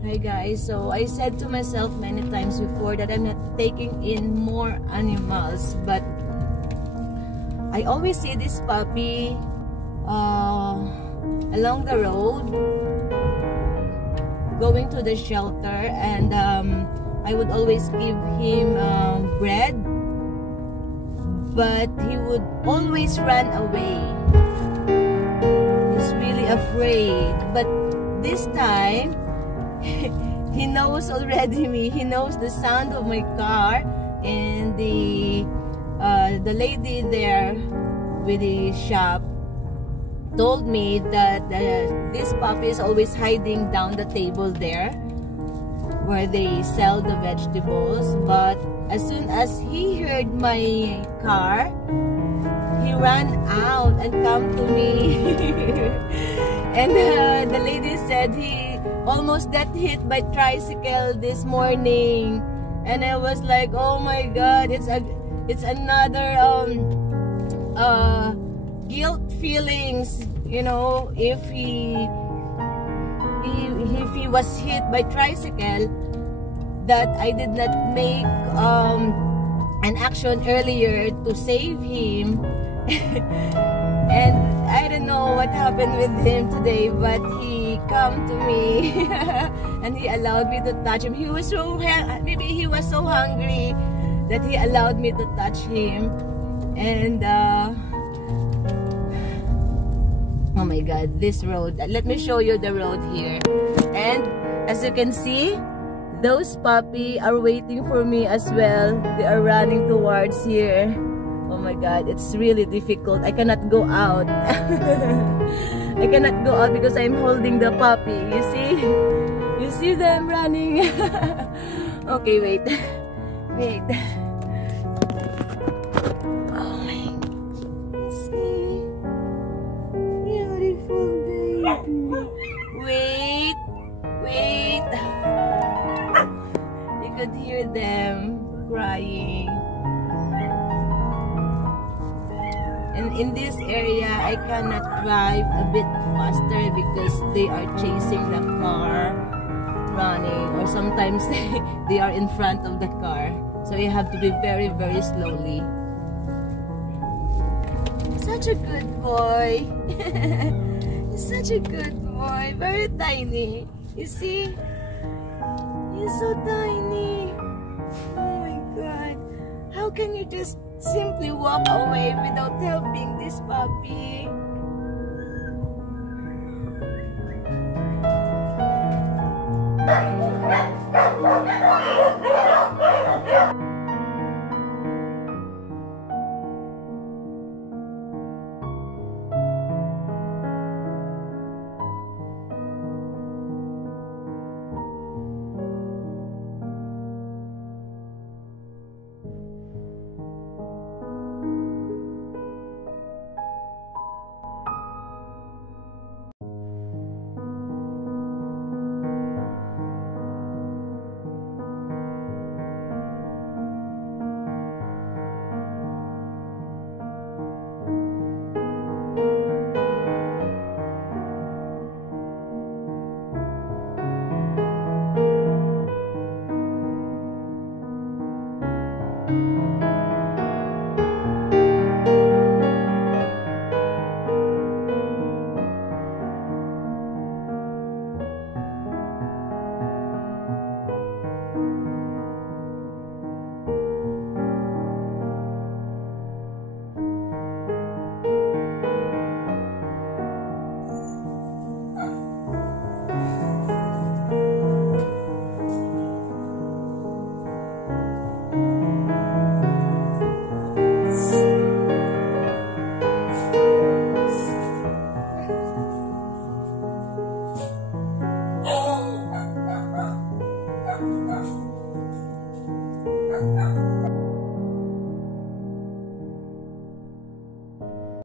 Hi guys, so I said to myself many times before that I'm not taking in more animals, but I always see this puppy along the road going to the shelter, and I would always give him bread, but he would always run away. He's really afraid, but this time he knows already me. He knows the sound of my car, and the lady there with the shop told me that this puppy is always hiding down the table there where they sell the vegetables. But as soon as he heard my car, he ran out and come to me. And the lady said he almost got hit by tricycle this morning, and I was like, oh my god, it's another guilt feelings, you know, if he was hit by tricycle, that I did not make an action earlier to save him. And I don't know what happened with him today, but he come to me and he allowed me to touch him. He was so maybe he was so hungry that he allowed me to touch him. And oh my god, this road, let me show you the road here. And as you can see, those puppy are waiting for me as well. They are running towards here. Oh my god, it's really difficult. I cannot go out. I cannot go out because I'm holding the puppy. You see? You see them running? Okay, wait. Wait. Oh my god. See? Beautiful baby. Wait. Wait. You could hear them crying. And in this area, I cannot drive a bit faster because they are chasing the car, running, or sometimes they are in front of the car. So you have to be very, very slowly. Such a good boy. He's such a good boy. Very tiny. You see? He's so tiny. Oh my god. How can you just simply walk away without helping this puppy?